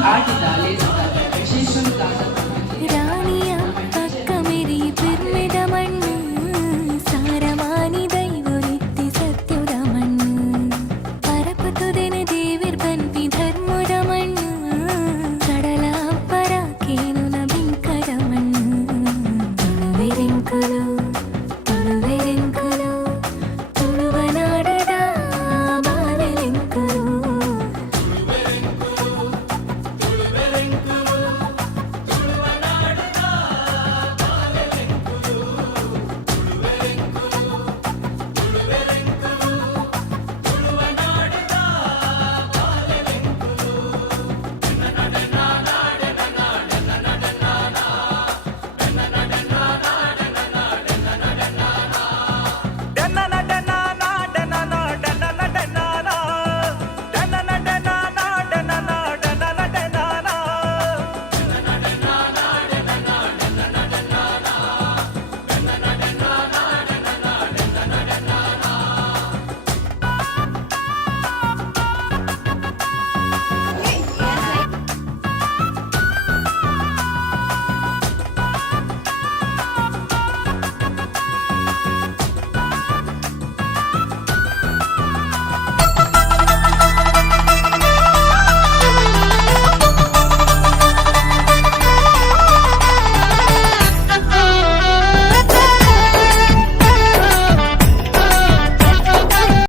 art dales, Visheshwar Tata